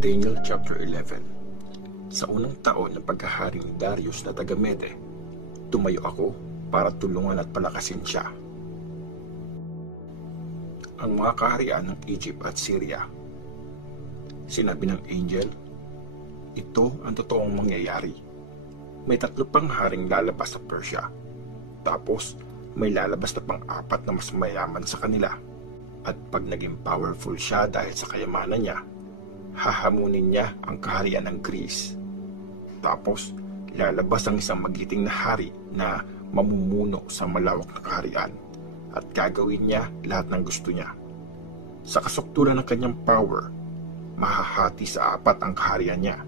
Daniel chapter 11. Sa unang taon ng pagkahari ni Darius na taga-Mede, tumayo ako para tulungan at palakasin siya. Ang mga kaharian ng Egypt at Syria. Sinabi ng angel, ito ang totoong mangyayari. May 3 pang haring lalabas sa Persia. Tapos may lalabas na pang-4 na mas mayaman sa kanila. At pag naging powerful siya dahil sa kayamanan niya, hahamunin niya ang kaharian ng Greece. Tapos, lalabas ang isang magiting na hari na mamumuno sa malawak na kaharian at gagawin niya lahat ng gusto niya. Sa kasuktulan ng kanyang power, mahahati sa 4 ang kaharian niya.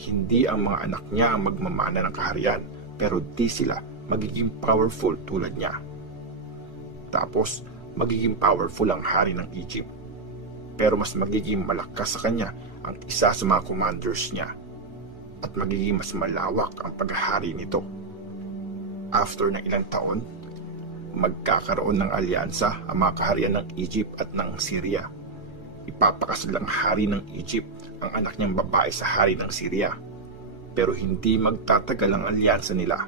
Hindi ang mga anak niya ang magmamana ng kaharian, pero di sila magiging powerful tulad niya. Tapos, magiging powerful ang hari ng Egypt. Pero mas magiging malakas sa kanya ang isa sa mga commanders niya at magiging mas malawak ang paghahari nito. After ng ilang taon, magkakaroon ng alyansa ang mga kaharian ng Egypt at ng Syria. Ipapakasal ang hari ng Egypt ang anak niyang babae sa hari ng Syria. Pero hindi magtatagal ang alyansa nila.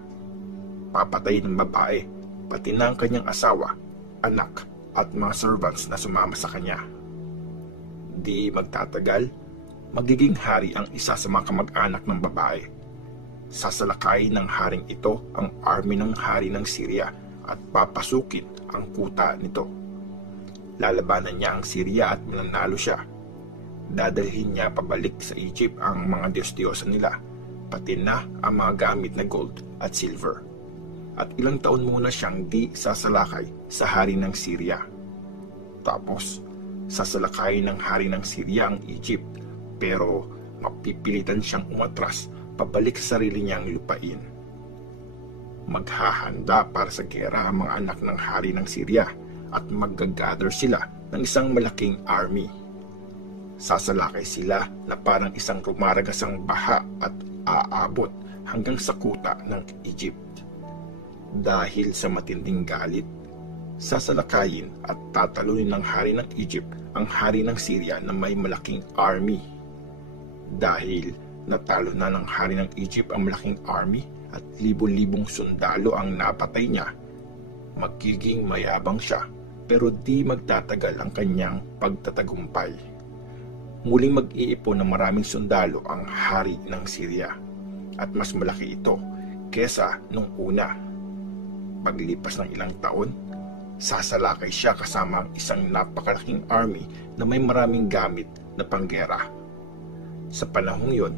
Papatayin ng babae, pati na ang kanyang asawa, anak at mga servants na sumama sa kanya. Di magtatagal, magiging hari ang isa sa mga kamag-anak ng babae. Sasalakayin ng haring ito ang army ng hari ng Syria at papasukin ang kuta nito. Lalabanan niya ang Syria at mananalo siya. Dadalhin niya pabalik sa Egypt ang mga Diyos-Diyosan nila, pati na ang mga gamit na gold at silver. At ilang taon muna siyang di sasalakay sa hari ng Syria. Tapos, sasalakayin ng hari ng Syria ang Egypt, pero mapipilitan siyang umatras pabalik sa sarili niyang lupain. Maghahanda para sa gera ang mga anak ng hari ng Syria at maggagather sila ng isang malaking army. Sasalakay sila na parang isang rumaragasang baha at aabot hanggang sa kuta ng Egypt. Dahil sa matinding galit, sasalakayin at tatalunin ng hari ng Egypt ang hari ng Syria na may malaking army. Dahil natalo na ng hari ng Egypt ang malaking army at libo-libong sundalo ang napatay niya, magiging mayabang siya pero di magtatagal ang kanyang pagtatagumpay. Muling mag-iipon ng maraming sundalo ang hari ng Syria at mas malaki ito kesa nung una. Paglipas ng ilang taon, sasalakay siya kasama ang isang napakalaking army na may maraming gamit na panggera. Sa panahong yon,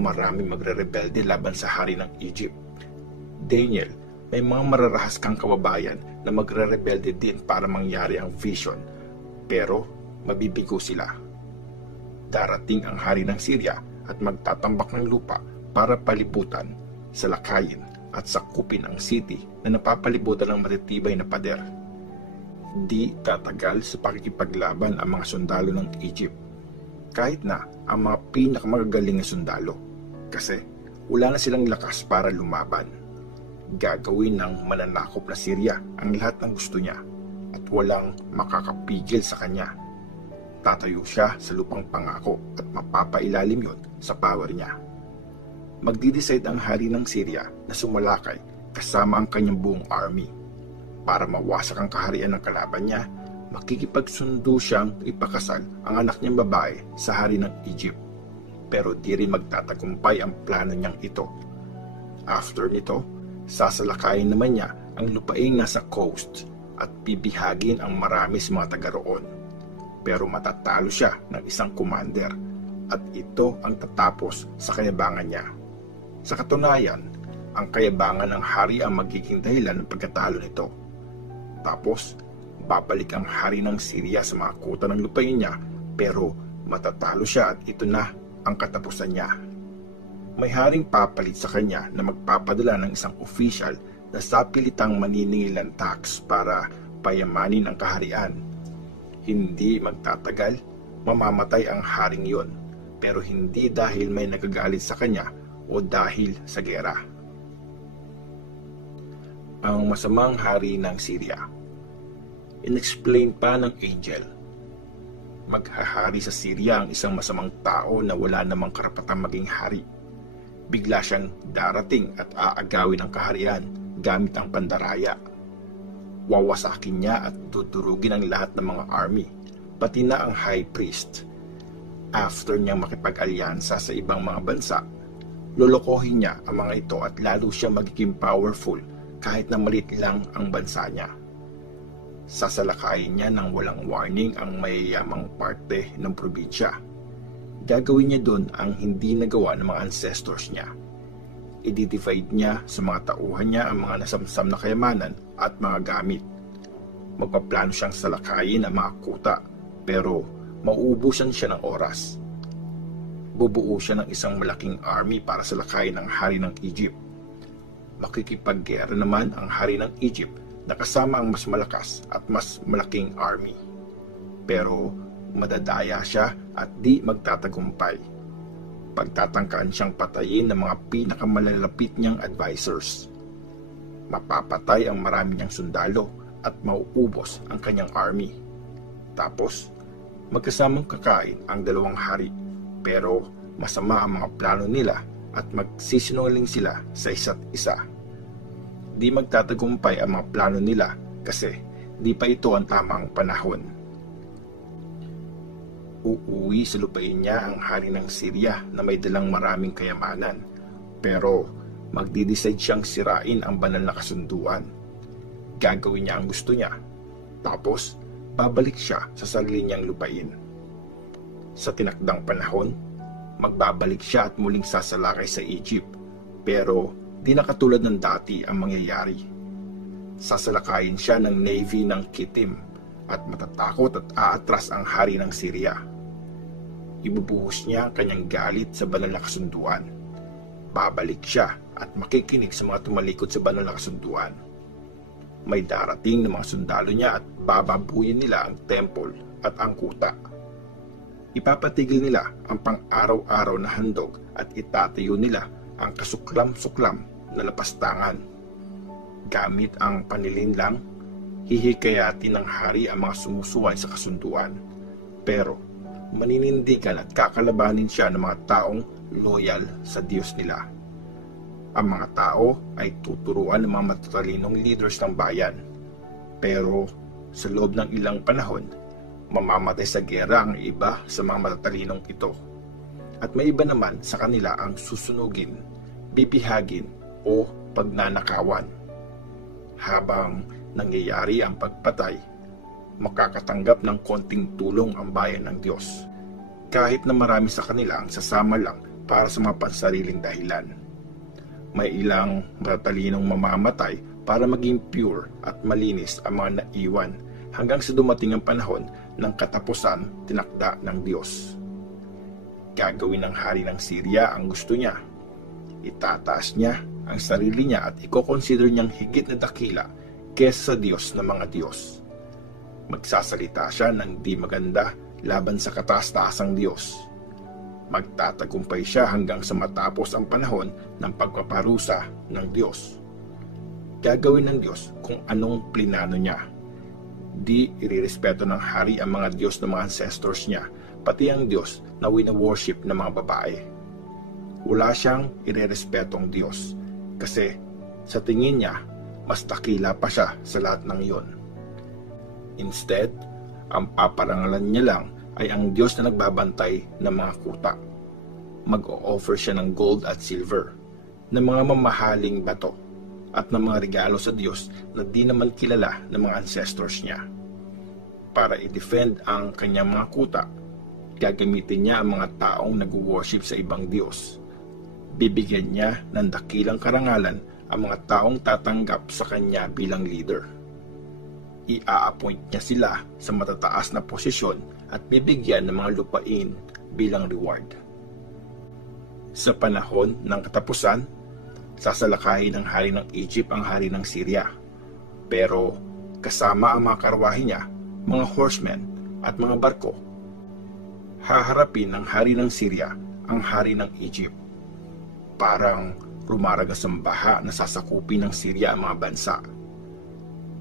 maraming magre-rebelde laban sa hari ng Egypt. Daniel, may mga mararahas kang kababayan na magre-rebelde din para mangyari ang vision, pero mabibigo sila. Darating ang hari ng Syria at magtatambak ng lupa para palibutan, salakayin at sakupin ang city na napapalibutan ng matitibay na pader. Di tatagal sa pakikipaglaban ang mga sundalo ng Egypt, kahit na ang mga pinakamagagaling na sundalo, kasi wala na silang lakas para lumaban. Gagawin ng mananakop na Syria ang lahat ng gusto niya at walang makakapigil sa kanya. Tatayo siya sa lupang pangako at mapapailalim yon sa power niya. Magdi-decide ang hari ng Syria na sumalakay kasama ang kanyang buong army. Para mawasak ang kaharian ng kalaban niya, makikipagsundo siyang ipakasal ang anak niyang babae sa hari ng Egypt. Pero di rin magtatagumpay ang plano niyang ito. After nito, sasalakayin naman niya ang lupaing nasa coast at bibihagin ang marami sa mga taga roon. Pero matatalo siya ng isang commander at ito ang tatapos sa kayabangan niya. Sa katunayan, ang kayabangan ng hari ang magiging dahilan ng pagkatalo nito. Tapos, babalik ang hari ng Syria sa mga kuta ng lupain niya, pero matatalo siya at ito na ang katapusan niya. May haring papalit sa kanya na magpapadala ng isang official na sapilitang maniningil ng tax para payamanin ang kaharian. Hindi magtatagal, mamamatay ang haring yon, pero hindi dahil may nagagalit sa kanya, o dahil sa gera. Ang masamang hari ng Syria. Inexplain pa ng angel. Maghahari sa Syria ang isang masamang tao na wala namang karapatang maging hari. Bigla siyang darating at aagawin ang kaharian gamit ang pandaraya. Wawasakin niya at tuturugin ang lahat ng mga army, pati na ang high priest. After niyang makipag-alyansa sa ibang mga bansa, lolokohin niya ang mga ito at lalo siya magiging powerful kahit na maliit lang ang bansa niya. Sasalakayin niya ng walang warning ang mayayamang parte ng probinsya. Gagawin niya doon ang hindi nagawa ng mga ancestors niya. I-divide niya sa mga tauhan niya ang mga nasamsam na kayamanan at mga gamit. Magpaplano siyang salakayin ang mga kuta, pero mauubusan siya ng oras. Bubuo siya ng isang malaking army para salakayin ang hari ng Egypt. Makikipaggera naman ang hari ng Egypt na kasama ang mas malakas at mas malaking army. Pero madadaya siya at di magtatagumpay. Pagtatangkaan siyang patayin ng mga pinakamalalapit niyang advisors. Mapapatay ang marami niyang sundalo at mauubos ang kanyang army. Tapos, magkasamang kakain ang dalawang hari, pero masama ang mga plano nila at magsisinungaling sila sa isa't isa. Di magtatagumpay ang mga plano nila kasi di pa ito ang tamang panahon. Uuwi sa lupain niya ang hari ng Syria na may dalang maraming kayamanan, pero magdi-decide siyang sirain ang banal na kasunduan. Gagawin niya ang gusto niya, tapos babalik siya sa sarili niyang lupain. Sa tinakdang panahon, magbabalik siya at muling sasalakay sa Egypt, pero di na katulad ng dati ang mangyayari. Sasalakayin siya ng navy ng Kittim at matatakot at aatras ang hari ng Syria. Ibubuhos niya ang kanyang galit sa banal na kasunduan. Babalik siya at makikinig sa mga tumalikod sa banal na kasunduan. May darating ng mga sundalo niya at bababuyin nila ang temple at ang kuta. Ipapatigil nila ang pang-araw-araw na handog at itatayo nila ang kasuklam-suklam na lapastangan. Gamit ang panilinlang, hihikayatin ng hari ang mga sumusuway sa kasunduan. Pero maninindigan at kakalabanin siya ng mga taong loyal sa Diyos nila. Ang mga tao ay tuturuan ng mga matatalinong leaders ng bayan. Pero sa loob ng ilang panahon, mamamatay sa gera ang iba sa mga matatalinong ito. At may iba naman sa kanila ang susunugin, bibihagin o pagnanakawan. Habang nangyayari ang pagpatay, makakatanggap ng konting tulong ang bayan ng Diyos, kahit na marami sa kanila ang sasama lang para sa mga pansariling dahilan. May ilang matatalinong mamamatay para maging pure at malinis ang mga naiwan hanggang sa dumating ang panahon ng katapusan tinakda ng Diyos. Gagawin ng hari ng Syria ang gusto niya. Itataas niya ang sarili niya at i-consider niyang higit na dakila kesa sa Diyos ng mga Diyos. Magsasalita siya ng di maganda laban sa kataas-taasang Diyos. Magtatagumpay siya hanggang sa matapos ang panahon ng pagpaparusa ng Diyos. Gagawin ng Diyos kung anong plinano niya. Di irirespeto ng hari ang mga Diyos ng mga ancestors niya, pati ang Diyos na wina-worship ng mga babae. Wala siyang irerespetong Diyos kasi sa tingin niya, mas dakila pa siya sa lahat ng iyon. Instead, ang paparangalan niya lang ay ang Diyos na nagbabantay ng mga kuta. Mag-o-offer siya ng gold at silver, ng mga mamahaling bato, at ng mga regalo sa Diyos na di naman kilala ng mga ancestors niya. Para i-defend ang kanyang mga kuta, gagamitin niya ang mga taong nag-worship sa ibang Diyos. Bibigyan niya ng dakilang karangalan ang mga taong tatanggap sa kanya bilang leader. I-a-appoint niya sila sa matataas na posisyon at bibigyan ng mga lupain bilang reward. Sa panahon ng katapusan, sasalakayin ng hari ng Egypt ang hari ng Syria. Pero kasama ang mga karwahe niya, mga horsemen at mga barko, haharapin ng hari ng Syria ang hari ng Egypt. parang rumaragas ang baha na sasakupin ng Syria ang mga bansa.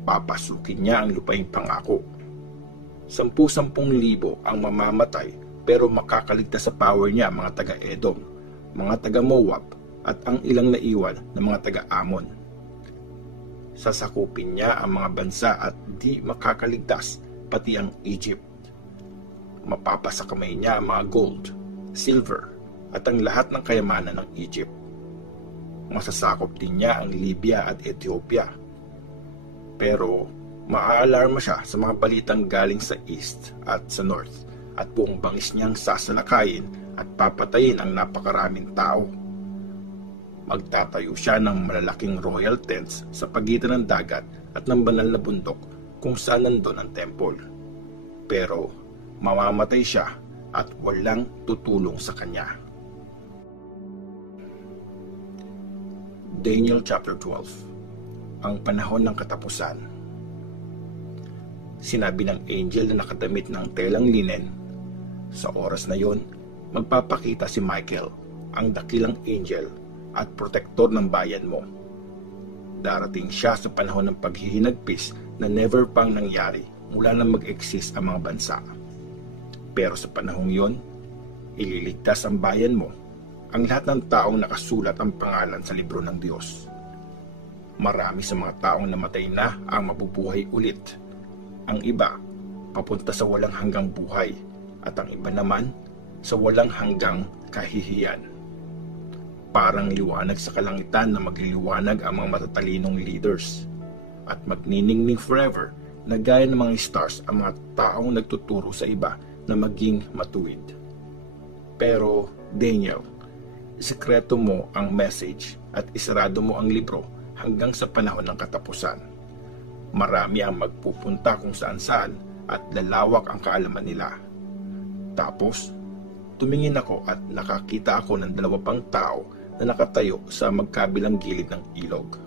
Papasukin niya ang lupaing pangako. 10,000 ang mamamatay pero makakaligtas sa power niya mga taga-Edom, mga taga-Moab at ang ilang naiwan na mga taga-Amon. Sasakupin niya ang mga bansa at di makakaligtas pati ang Egypt. Mapapasa kamay niya ang mga gold, silver at ang lahat ng kayamanan ng Egypt. Masasakop din niya ang Libya at Ethiopia. Pero maaalarma siya sa mga balitang galing sa east at sa north at buong bangis niyang sasalakayin at papatayin ang napakaraming tao. Magtatayo siya ng malalaking royal tents sa pagitan ng dagat at ng banal na bundok kung saan nandun ang temple. Pero mamamatay siya at walang tutulong sa kanya. Daniel chapter 12. Ang panahon ng katapusan. Sinabi ng angel na nakadamit ng telang linen, sa oras na yon, magpapakita si Michael, ang dakilang angel at protektor ng bayan mo. Darating siya sa panahon ng paghihinagpis na never pang nangyari mula nang mag-exist ang mga bansa. Pero sa panahong yon, ililigtas ang bayan mo, ang lahat ng taong nakasulat ang pangalan sa libro ng Diyos. Marami sa mga taong namatay na ang mabubuhay ulit. Ang iba, papunta sa walang hanggang buhay, at ang iba naman, sa walang hanggang kahihiyan. Parang liwanag sa kalangitan na magliliwanag ang mga matatalinong leaders, at magniningning forever na gaya ng mga stars ang mga taong nagtuturo sa iba na maging matuwid. Pero, Daniel, isekreto mo ang message at isarado mo ang libro hanggang sa panahon ng katapusan. Marami ang magpupunta kung saan-saan at lalawak ang kaalaman nila. Tapos, tumingin ako at nakakita ako ng 2 pang tao na nakatayo sa magkabilang gilid ng ilog.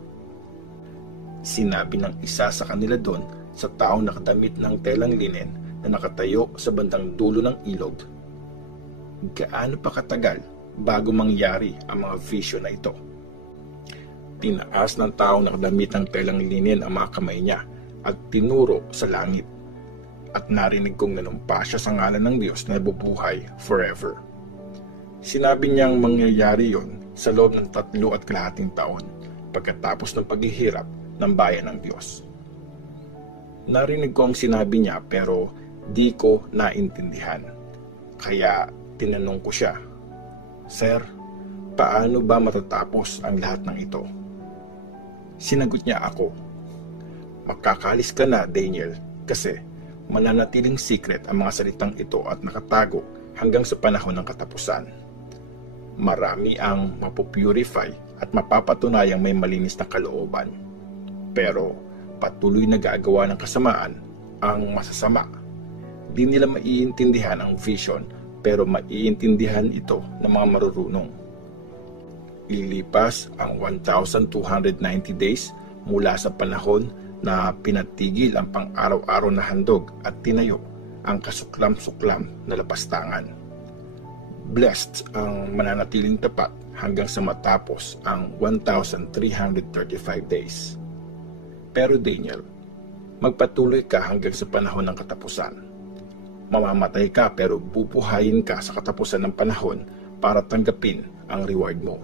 Sinabi ng isa sa kanila doon sa taong nakadamit ng telang linen na nakatayo sa bandang dulo ng ilog, gaano pa katagal bago mangyari ang mga vision na ito? Tinaas ng taong nakadamit ng telang linen ang mga kamay niya at tinuro sa langit. At narinig kong nanumpa siya sa ngalan ng Diyos na nabubuhay forever. Sinabi niyang mangyayari yon sa loob ng 3.5 taon pagkatapos ng paghihirap ng bayan ng Diyos. Narinig ko ang sinabi niya pero di ko naintindihan. Kaya tinanong ko siya, "Sir, paano ba matatapos ang lahat ng ito?" Sinagot niya ako, "Makakalis ka na, Daniel, kasi mananatiling secret ang mga salitang ito at nakatago hanggang sa panahon ng katapusan. Marami ang mapupurify at mapapatunayang may malinis na kalooban. Pero patuloy na gagawa ng kasamaan ang masasama. Di nila maiintindihan ang vision pero maiintindihan ito ng mga marurunong. Lilipas ang 1,290 days mula sa panahon na pinatigil ang pang-araw-araw na handog at tinayo ang kasuklam-suklam na lapastangan. Blessed ang mananatiling tapat hanggang sa matapos ang 1,335 days. Pero Daniel, magpatuloy ka hanggang sa panahon ng katapusan. Mamamatay ka pero bubuhayin ka sa katapusan ng panahon para tanggapin ang reward mo."